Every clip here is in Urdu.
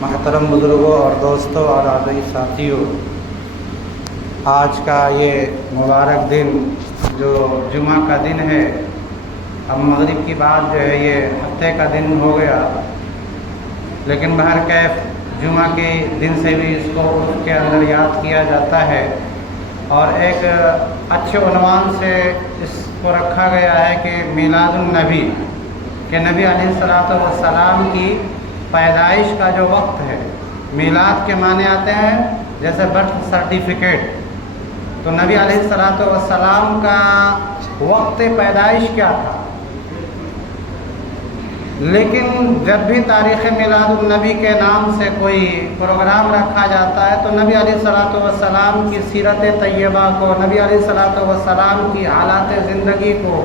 محترم بزرگوں اور دوستوں اور عزیز ساتھیوں، آج کا یہ مبارک دن جو جمعہ کا دن ہے، اب مغرب کی بعد جو ہے یہ ہفتے کا دن ہو گیا، لیکن بہرکیف جمعہ کے دن سے بھی اس کو اس کے اندر یاد کیا جاتا ہے، اور ایک اچھے عنوان سے اس کو رکھا گیا ہے کہ میلاد النبی، کہ نبی علیہ السلام کی پیدائش کا جو وقت ہے۔ میلاد کے معنی آتے ہیں جیسے برتھ سرٹیفکیٹ، تو نبی علیہ السلام کا وقت پیدائش کیا تھا؟ لیکن جب بھی تاریخ میلاد النبی کے نام سے کوئی پروگرام رکھا جاتا ہے تو نبی علیہ السلام کی سیرت طیبہ کو، نبی علیہ السلام کی حالات زندگی کو،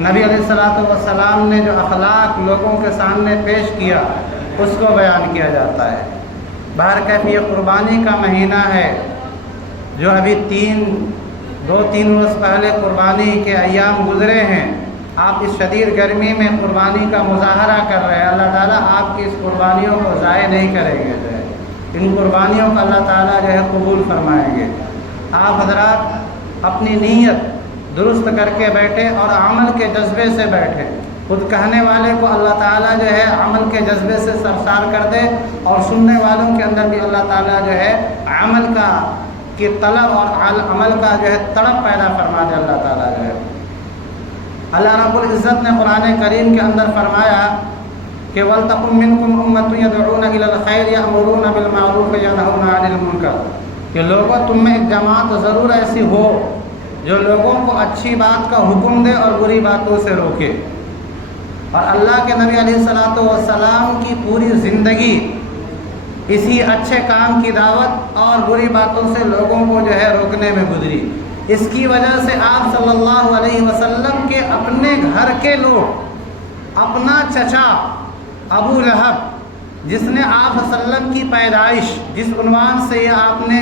نبی علیہ السلام نے جو اخلاق لوگوں کے سامنے پیش کیا اس کو بیان کیا جاتا ہے۔ بہرکیف یہ قربانی کا مہینہ ہے، جو ابھی دو تین روز پہلے قربانی کے ایام گزرے ہیں۔ آپ اس شدید گرمی میں قربانی کا مظاہرہ کر رہے ہیں، اللہ تعالیٰ آپ کی اس قربانیوں کو ضائع نہیں کریں گے، جو ہے ان قربانیوں کو اللہ تعالیٰ جو ہے قبول فرمائیں گے۔ آپ حضرات اپنی نیت درست کر کے بیٹھے اور عمل کے جذبے سے بیٹھے۔ خود کہنے والے کو اللہ تعالیٰ جو ہے عمل کے جذبے سے سرشار کر دے، اور سننے والوں کے اندر بھی اللہ تعالیٰ جو ہے عمل کی طلب اور عمل کا جو ہے تڑپ پیدا فرما دے۔ اللہ تعالیٰ جو ہے، اللہ رب العزت نے قرآن کریم کے اندر فرمایا کہ وَلْتَقُم مِّنكُمْ أُمَّةٌ يَدْعُونَ إِلَى الْخَيْرِ يَأْمُرُونَ بِالْمَعْرُوفِ وَيَنْهَوْنَ عَنِ الْمُنكَرِ، کہ لوگوں تم میں ایک جماعت ضرور ایسی ہو جو لوگوں کو اچھی بات کا حکم دے اور بری باتوں سے روکے۔ اور اللہ کے نبی علیہ السلام کی پوری زندگی اسی اچھے کام کی دعوت اور بری باتوں سے لوگوں کو جو ہے روکنے میں گزری۔ اس کی وجہ سے آپ صلی اللہ علیہ وسلم کے اپنے گھر کے لوگ، اپنا چچا ابو لہب، جس نے آپ صلی اللہ علیہ وسلم کی پیدائش، جس عنوان سے یہ آپ نے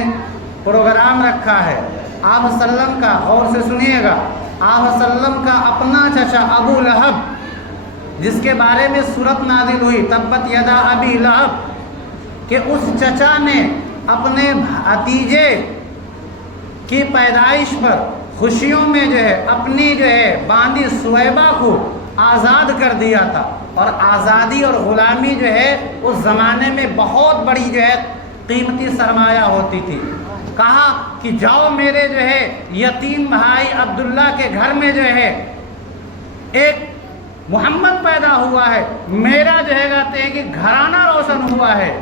پروگرام رکھا ہے، آپ صلی اللہ علیہ وسلم کا، غور سے سنیے گا، آپ صلی اللہ علیہ وسلم کا اپنا چچا ابو لہب، جس کے بارے میں سورت نازل ہوئی تبت یدا ابی لہب، کہ اس چچا نے اپنے بھتیجے کی پیدائش پر خوشیوں میں جو ہے اپنی جو ہے باندی سویبہ کو آزاد کر دیا تھا، اور آزادی اور غلامی جو ہے اس زمانے میں بہت بڑی جو ہے قیمتی سرمایہ ہوتی تھی۔ کہا کہ جاؤ میرے جو ہے یتیم بھائی عبداللہ کے گھر میں جو ہے ایک محمد پیدا ہوا ہے، میرا جو ہے کہتے ہیں کہ گھرانہ روشن ہوا ہے۔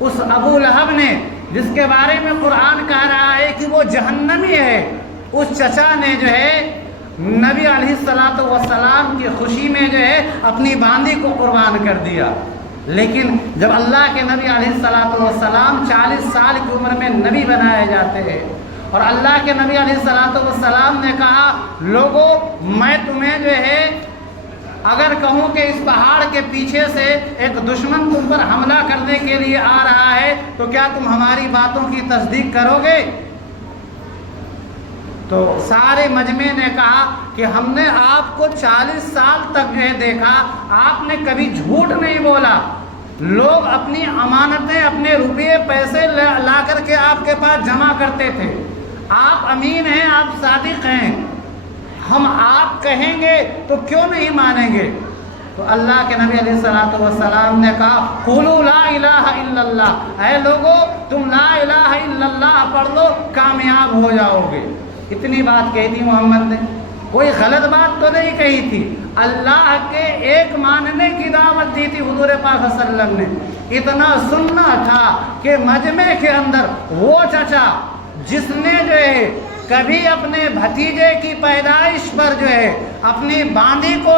اس ابو لہب نے، جس کے بارے میں قرآن کہہ رہا ہے کہ وہ جہنمی ہے، اس چچا نے جو ہے نبی علیہ السلام کی خوشی میں جو ہے اپنی باندی کو قربان کر دیا۔ لیکن جب اللہ کے نبی علیہ السلام 40 سال کی عمر میں نبی بنائے جاتے ہیں، اور اللہ کے نبی علیہ السلام نے کہا لوگوں میں تمہیں جو ہے اگر کہوں کہ اس پہاڑ کے پیچھے سے ایک دشمن تم پر حملہ کرنے کے لیے آ رہا ہے تو کیا تم ہماری باتوں کی تصدیق کرو گے؟ تو سارے مجمع نے کہا کہ ہم نے آپ کو 40 سال تک جو ہے دیکھا، آپ نے کبھی جھوٹ نہیں بولا، لوگ اپنی امانتیں، اپنے روپے پیسے لا کر کے آپ کے پاس جمع کرتے تھے، آپ امین ہیں، آپ صادق ہیں، ہم آپ کہیں گے تو کیوں نہیں مانیں گے؟ تو اللہ کے نبی علیہ السلام نے کہا قولوا لا الہ الا اللہ، اے لوگو تم لا الہ الا اللہ پڑھ لو، کامیاب ہو جاؤ گے۔ اتنی بات کہی تھی محمد نے، کوئی غلط بات تو نہیں کہی تھی، اللہ کے ایک ماننے کی دعوت دی تھی حضور پاک صلی اللہ علیہ وسلم نے۔ اتنا سننا تھا کہ مجمع کے اندر وہ چچا جس نے جو ہے کبھی اپنے بھتیجے کی پیدائش پر جو ہے اپنی باندی کو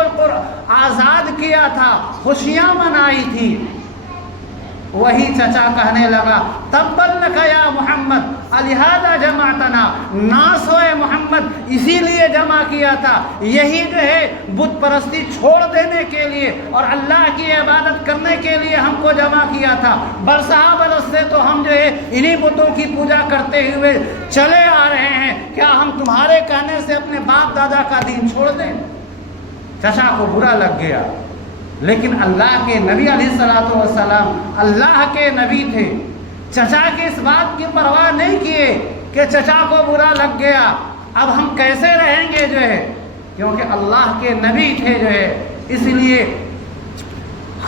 آزاد کیا تھا، خوشیاں منائی تھی، وہی چچا کہنے لگا تبت لک یا محمد الہذا جمعتنا، ناس ہوئے محمد اسی لیے جمع کیا تھا، یہی جو ہے بت پرستی چھوڑ دینے کے لیے اور اللہ کی عبادت کرنے کے لیے ہم کو جمع کیا تھا، برسہ برس سے تو ہم جو ہے انہی بتوں کی پوجا کرتے ہوئے چلے آ رہے ہیں، کیا ہم تمہارے کہنے سے اپنے باپ دادا کا دین چھوڑ دیں؟ چچا کو برا لگ گیا، لیکن اللہ کے نبی علیہ الصلوۃ والسلام اللہ کے نبی تھے، چچا کی اس بات کی پرواہ نہیں کیے کہ چچا کو برا لگ گیا، اب ہم کیسے رہیں گے جو ہے، کیونکہ اللہ کے نبی تھے جو ہے۔ اس لیے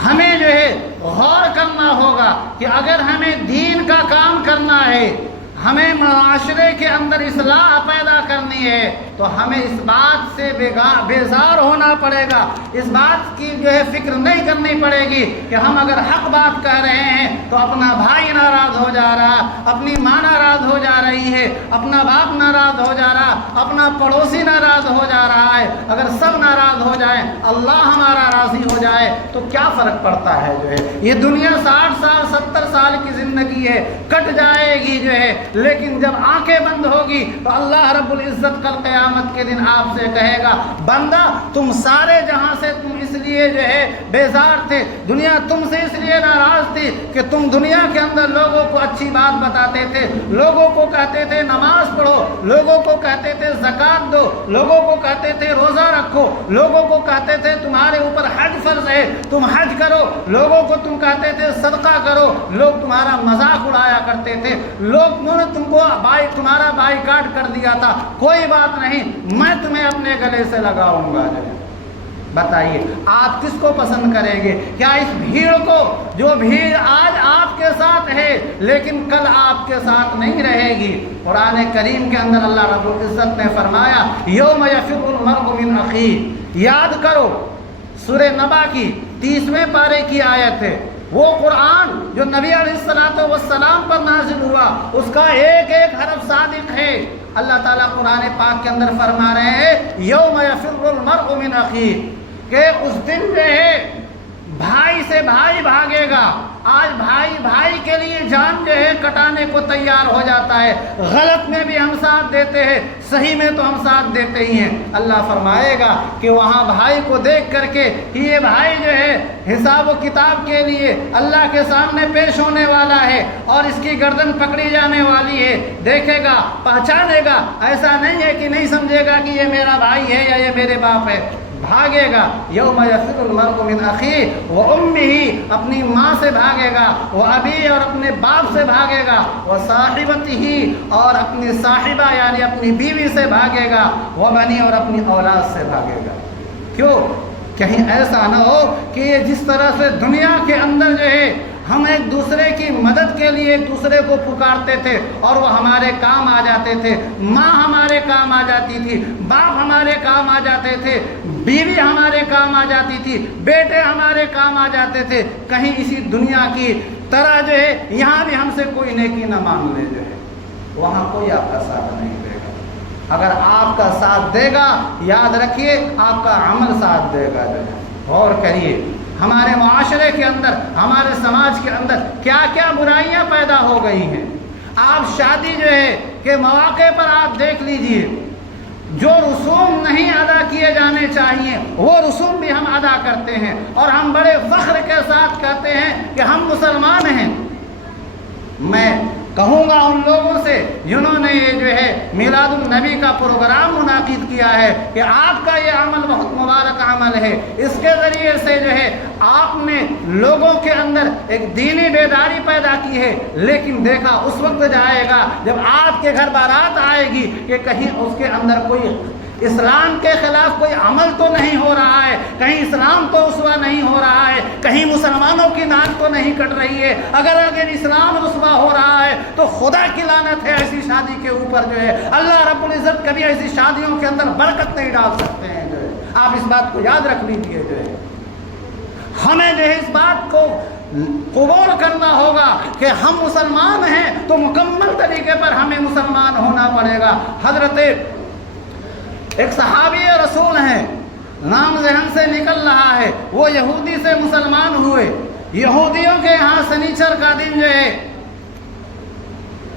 ہمیں جو ہے غور کرنا ہوگا کہ اگر ہمیں دین کا کام کرنا ہے، ہمیں معاشرے کے اندر اصلاح پیدا کرنی ہے، تو ہمیں اس بات سے بیزار ہونا پڑے گا، اس بات کی جو ہے فکر نہیں کرنی پڑے گی کہ ہم اگر حق بات کہہ رہے ہیں تو اپنا بھائی ناراض ہو جا رہا، اپنی ماں ناراض ہو جا رہی ہے، اپنا باپ ناراض ہو جا رہا، اپنا پڑوسی ناراض ہو جا رہا ہے، اگر سب ناراض ہو جائیں، اللہ ہمارا راضی ہو جائے تو کیا فرق پڑتا ہے جو ہے۔ یہ دنیا 60 سال 70 سال کی زندگی ہے، کٹ جائے گی جو ہے، لیکن جب آنکھیں بند ہوگی تو اللہ رب العزت کل قیامت کے دن آپ سے کہے گا، بندہ تم سارے جہاں سے تم اس لیے جو ہے بیزار تھے، دنیا تم سے اس لیے ناراض تھی کہ تم دنیا کے اندر لوگوں کو اچھی بات بتاتے تھے، لوگوں کو کہتے تھے نماز پڑھو، لوگوں کو کہتے تھے زکوٰۃ دو، لوگوں کو کہتے تھے روزہ رکھو، لوگوں کو کہتے تھے تمہارے اوپر حج فرض ہے تم حج کرو، لوگوں کو تم کہتے تھے صدقہ کرو، لوگ تمہارا مذاق اڑایا کرتے تھے، لوگ تم کو تمہارا بائیکاٹ کر دیا تھا، کوئی بات نہیں، میں تمہیں اپنے گلے سے لگاؤں گا۔ بتائیے آپ کس کو پسند کریں گے؟ کیا اس بھیڑ کو جو بھیڑ آج آپ کے ساتھ ہے لیکن کل آپ کے ساتھ نہیں رہے گی؟ قرآن کریم کے اندر اللہ رب العزت نے فرمایا یوم یفر المرء من اخیہ، یاد کرو سورہ نبا کی 30ویں پارے کی آیت ہے، وہ قرآن جو نبی علیہ الصلوۃ والسلام پر نازل ہوا اس کا ایک ایک حرف صادق ہے۔ اللہ تعالیٰ قرآن پاک کے اندر فرما رہے ہیں یوم یفر المرء من اخیہ، کہ اس دن جو ہے بھائی سے بھائی بھاگے گا۔ آج بھائی بھائی کے لیے جان جو ہے کٹانے کو تیار ہو جاتا ہے، غلط میں بھی ہم ساتھ دیتے ہیں، صحیح میں تو ہم ساتھ دیتے ہی ہیں۔ اللہ فرمائے گا کہ وہاں بھائی کو دیکھ کر کے کہ یہ بھائی جو ہے حساب و کتاب کے لیے اللہ کے سامنے پیش ہونے والا ہے اور اس کی گردن پکڑی جانے والی ہے، دیکھے گا پہچانے گا، ایسا نہیں ہے کہ نہیں سمجھے گا کہ یہ میرا بھائی ہے یا یہ میرے باپ ہے، بھاگے گا۔ یوم یفر المرء من اخیہ و امہ، اپنی ماں سے بھاگے گا، وہ ابی اور اپنے باپ سے بھاگے گا، وہ صاحبتہ اور اپنی صاحبہ یعنی اپنی بیوی سے بھاگے گا، وہ بنی اور اپنی اولاد سے بھاگے گا۔ کیوں؟ کہیں ایسا نہ ہو کہ یہ جس طرح سے دنیا کے اندر جو ہے ہم ایک دوسرے کی مدد کے لیے ایک دوسرے کو پکارتے تھے اور وہ ہمارے کام آ جاتے تھے، ماں ہمارے کام آ جاتی تھی، باپ ہمارے کام آ جاتے تھے، بیوی ہمارے کام آ جاتی تھی، بیٹے ہمارے کام آ جاتے تھے، کہیں اسی دنیا کی طرح جو ہے یہاں بھی ہم سے کوئی نیکی نہ مانگ لے جو ہے، وہاں کوئی آپ کا ساتھ نہیں دے گا۔ اگر آپ کا ساتھ دے گا یاد رکھیے آپ کا عمل ساتھ دے گا جو ہے۔ غور کریے ہمارے معاشرے کے اندر، ہمارے سماج کے اندر کیا کیا برائیاں پیدا ہو گئی ہیں۔ آپ شادی جو ہے کہ مواقع پر آپ دیکھ لیجئے، جو رسوم نہیں ادا کیے جانے چاہیے وہ رسوم بھی ہم ادا کرتے ہیں اور ہم بڑے فخر کے ساتھ کہتے ہیں کہ ہم مسلمان ہیں۔ میں کہوں گا ان لوگوں سے جنہوں نے یہ جو ہے میلاد النبی کا پروگرام منعقد کیا ہے کہ آپ کا یہ عمل بہت مبارک عمل ہے، اس کے ذریعے سے جو ہے آپ نے لوگوں کے اندر ایک دینی بیداری پیدا کی ہے، لیکن دیکھا اس وقت جائے گا جب آپ کے گھر بارات آئے گی کہ کہیں اس کے اندر کوئی اسلام کے خلاف کوئی عمل تو نہیں ہو رہا ہے، کہیں اسلام تو رسوا نہیں ہو رہا ہے، کہیں مسلمانوں کی ناک تو نہیں کٹ رہی ہے۔ اگر اسلام رسوا ہو رہا ہے تو خدا کی لعنت ہے ایسی شادی کے اوپر جو ہے۔ اللہ رب العزت کبھی ایسی شادیوں کے اندر برکت نہیں ڈال سکتے ہیں جو ہے۔ آپ اس بات کو یاد رکھ لیجیے جو ہے، ہمیں جو ہے اس بات کو قبول کرنا ہوگا کہ ہم مسلمان ہیں تو مکمل طریقے پر ہمیں مسلمان ہونا پڑے گا۔ حضرت ایک صحابی رسول ہیں، نام ذہن سے نکل رہا ہے، وہ یہودی سے مسلمان ہوئے۔ یہودیوں کے یہاں سنیچر کا دن جو ہے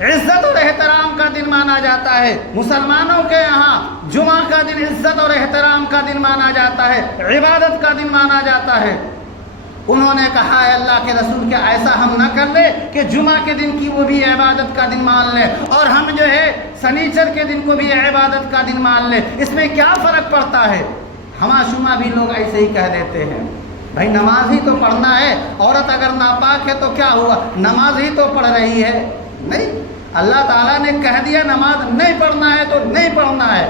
عزت اور احترام کا دن مانا جاتا ہے، مسلمانوں کے یہاں جمعہ کا دن عزت اور احترام کا دن مانا جاتا ہے، عبادت کا دن مانا جاتا ہے۔ انہوں نے کہا ہے اللہ کے رسول کیا ایسا ہم نہ کر لیں کہ جمعہ کے دن کی وہ بھی عبادت کا دن مان لیں اور ہم جو ہے سنیچر کے دن کو بھی عبادت کا دن مان لیں، اس میں کیا فرق پڑتا ہے؟ ہما شما بھی لوگ ایسے ہی کہہ دیتے ہیں۔ بھائی نماز ہی تو پڑھنا ہے، عورت اگر ناپاک ہے تو کیا ہوا، نماز ہی تو پڑھ رہی ہے؟ نہیں، اللہ تعالیٰ نے کہہ دیا نماز نہیں پڑھنا ہے تو نہیں پڑھنا ہے۔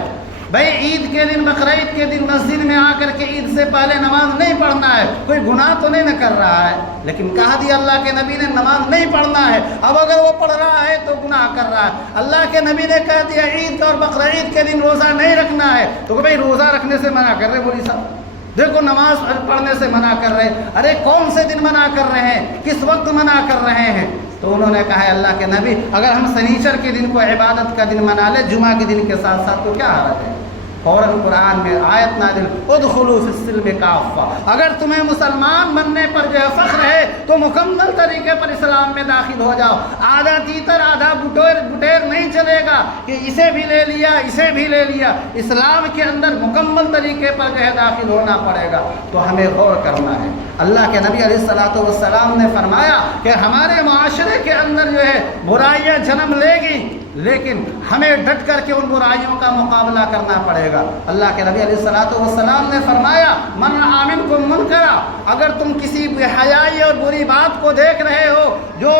بھائی عید کے دن، بقرعید کے دن مسجد میں آ کر کے عید سے پہلے نماز نہیں پڑھنا ہے، کوئی گناہ تو نہیں نہ کر رہا ہے، لیکن کہا دیا اللہ کے نبی نے نماز نہیں پڑھنا ہے۔ اب اگر وہ پڑھ رہا ہے تو گناہ کر رہا ہے۔ اللہ کے نبی نے کہہ دیا عید اور بقرعید کے دن روزہ نہیں رکھنا ہے، تو کہ بھائی روزہ رکھنے سے منع کر رہے مولوی صاحب، دیکھو نماز پڑھنے سے منع کر رہے، ارے کون سے دن منع کر رہے ہیں، کس وقت منع کر رہے ہیں؟ تو انہوں نے کہا ہے اللہ کے نبی اگر ہم سنیچر کے دن کو عبادت کا دن منا لیں جمعہ کے دن کے ساتھ ساتھ تو کیا حرج ہے؟ فوراً قرآن میں آیت نازل ادخلوا فی السلم کافہ، اگر تمہیں مسلمان بننے پر جو ہے فخر ہے تو مکمل طریقے پر اسلام میں داخل ہو جاؤ، آدھا تیتر آدھا بٹیر نہیں چلے گا کہ اسے بھی لے لیا اسے بھی لے لیا، اسلام کے اندر مکمل طریقے پر جو ہے داخل ہونا پڑے گا۔ تو ہمیں غور کرنا ہے۔ اللہ کے نبی علیہ الصلوۃ والسلام نے فرمایا کہ ہمارے معاشرے کے اندر جو ہے برائیاں جنم لے گی، لیکن ہمیں ڈٹ کر کے ان برائیوں کا مقابلہ کرنا پڑے گا۔ اللہ کے نبی علیہ الصلوۃ والسلام نے فرمایا من رأى منکم منکرا، اگر تم کسی بے حیائی اور بری بات کو دیکھ رہے ہو جو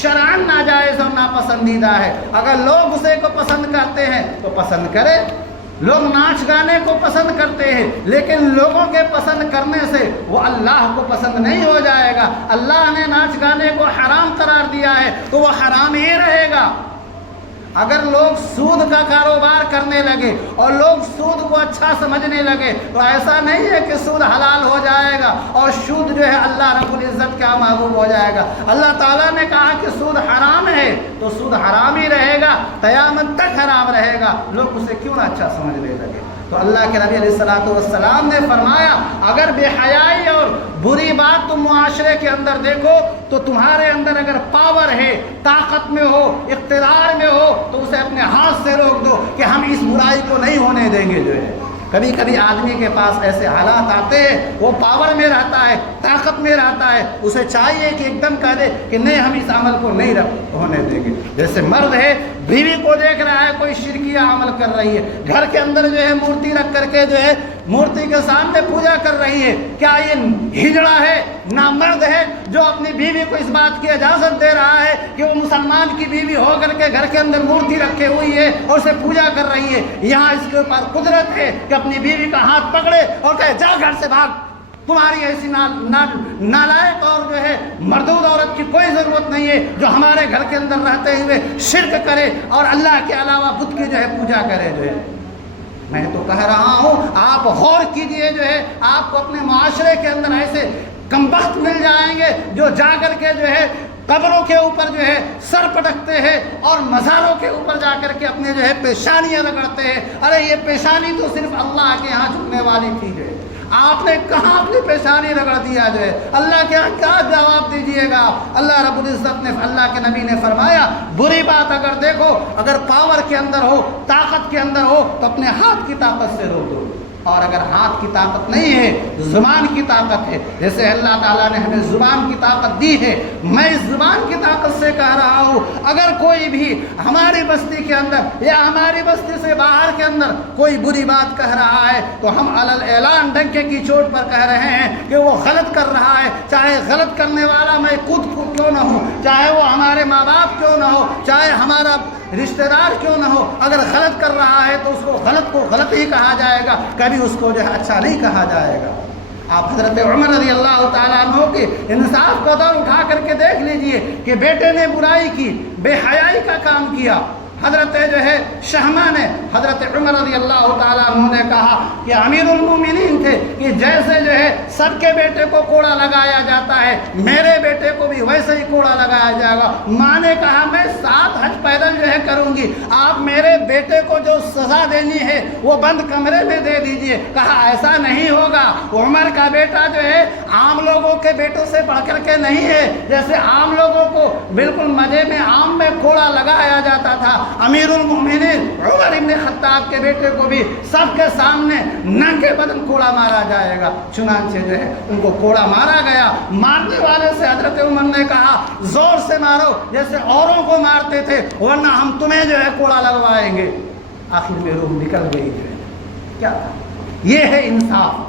شرعاً ناجائز اور ناپسندیدہ ہے، اگر لوگ اسے کو پسند کرتے ہیں تو پسند کرے، لوگ ناچ گانے کو پسند کرتے ہیں لیکن لوگوں کے پسند کرنے سے وہ اللہ کو پسند نہیں ہو جائے گا۔ اللہ نے ناچ گانے کو حرام قرار دیا ہے تو وہ حرام ہی رہے گا۔ اگر لوگ سود کا کاروبار کرنے لگے اور لوگ سود کو اچھا سمجھنے لگے تو ایسا نہیں ہے کہ سود حلال ہو جائے گا اور سود جو ہے اللہ رب العزت کا محبوب ہو جائے گا۔ اللہ تعالیٰ نے کہا کہ سود حرام ہے تو سود حرام ہی رہے گا، قیامت تک حرام رہے گا، لوگ اسے کیوں نہ اچھا سمجھنے لگے۔ تو اللہ کے نبی علیہ الصلوۃ والسلام نے فرمایا اگر بے حیائی اور بری بات تم معاشرے کے اندر دیکھو تو تمہارے اندر اگر پاور ہے، طاقت میں ہو، اقتدار میں ہو تو اسے اپنے ہاتھ سے روک دو کہ ہم اس برائی کو نہیں ہونے دیں گے۔ جو ہے کبھی کبھی آدمی کے پاس ایسے حالات آتے ہیں، وہ پاور میں رہتا ہے، طاقت میں رہتا ہے، اسے چاہیے کہ ایک دم کہہ دے کہ نہیں ہم اس عمل کو نہیں ہونے دیں گے۔ جیسے مرد ہے بیوی کو دیکھ رہا ہے کوئی شرکیہ عمل کر رہی ہے، گھر کے اندر جو ہے مورتی رکھ کر کے جو ہے مورتی کے سامنے پوجا کر رہی ہے، کیا یہ ہجڑا ہے، نامرد ہے جو اپنی بیوی کو اس بات کی اجازت دے رہا ہے کہ وہ مسلمان کی بیوی ہو کر کے گھر کے اندر مورتی رکھے ہوئی ہے اور اسے پوجا کر رہی ہے؟ یہاں اس کے اوپر قدرت ہے کہ اپنی بیوی کا ہاتھ پکڑے اور کہے جا گھر سے بھاگ، تمہاری ایسی نالائق اور جو ہے مردود عورت کی کوئی ضرورت نہیں ہے جو ہمارے گھر کے اندر رہتے ہوئے شرک کرے اور اللہ کے علاوہ بت کی جو ہے پوجا کرے۔ جو ہے میں تو کہہ رہا ہوں آپ غور کیجئے، جو ہے آپ کو اپنے معاشرے کے اندر ایسے کمبخت مل جائیں گے جو جا کر کے جو ہے قبروں کے اوپر جو ہے سر پٹکتے ہیں اور مزاروں کے اوپر جا کر کے اپنے جو ہے پیشانیاں رگڑتے ہیں۔ ارے یہ پیشانی تو صرف اللہ کے ہاں جھکنے والی تھی، جو ہے آپ نے کہاں اپنی پیشانی رگڑ دیا؟ جو ہے اللہ کے ہاں کیا جواب دیجئے گا؟ اللہ رب العزت نے، اللہ کے نبی نے فرمایا بری بات اگر دیکھو، اگر پاور کے اندر ہو، طاقت کے اندر ہو تو اپنے ہاتھ کی طاقت سے روک دو، اور اگر ہاتھ کی طاقت نہیں ہے زبان کی طاقت ہے، جیسے اللہ تعالیٰ نے ہمیں زبان کی طاقت دی ہے، میں اس زبان کی طاقت سے کہہ رہا ہوں اگر کوئی بھی ہماری بستی کے اندر یا ہماری بستی سے باہر کے اندر کوئی بری بات کہہ رہا ہے تو ہم علل اعلان ڈنکے کی چوٹ پر کہہ رہے ہیں کہ وہ غلط کر رہا ہے، چاہے غلط کرنے والا میں خود کیوں نہ ہوں، چاہے وہ ہمارے ماں باپ کیوں نہ ہو، چاہے ہمارا رشتہ دار کیوں نہ ہو، اگر غلط کر رہا ہے تو اس کو غلط ہی کہا جائے گا، کبھی اس کو جو ہے اچھا نہیں کہا جائے گا۔ آپ حضرت عمر رضی اللہ تعالیٰ عنہ کے انصاف کا دور اٹھا کر کے دیکھ لیجئے کہ بیٹے نے برائی کی، بے حیائی کا کام کیا، حضرت جو ہے شہمہ نے حضرت عمر رضی اللہ تعالیٰ عنہ نے کہا کہ امیر المومنین تھے کہ جیسے جو ہے سب کے بیٹے کو کوڑا لگایا جاتا ہے میرے بیٹے کو بھی ویسے ہی کوڑا لگایا جائے گا۔ ماں نے کہا میں 7 حج پیدل جو ہے کروں گی، آپ میرے بیٹے کو جو سزا دینی ہے وہ بند کمرے میں دے دیجئے۔ کہا ایسا نہیں ہوگا، عمر کا بیٹا جو ہے عام لوگوں کے بیٹوں سے بڑھ کر کے نہیں ہے، جیسے عام لوگوں کو بالکل مزے میں عام میں کوڑا لگایا جاتا تھا، امیر المومنین عمر ابن خطاب کے بیٹے کو بھی سب کے سامنے ننگے بدن کوڑا مارا جائے گا۔ چنانچہ جو ہے ان کو کوڑا مارا گیا۔ مارنے والے سے حضرت عمر نے کہا زور سے مارو جیسے اوروں کو مارتے تھے ورنہ ہم تمہیں جو ہے کوڑا لگوائیں گے۔ آخر میں روح نکل گئی۔ جو ہے کیا یہ ہے انصاف۔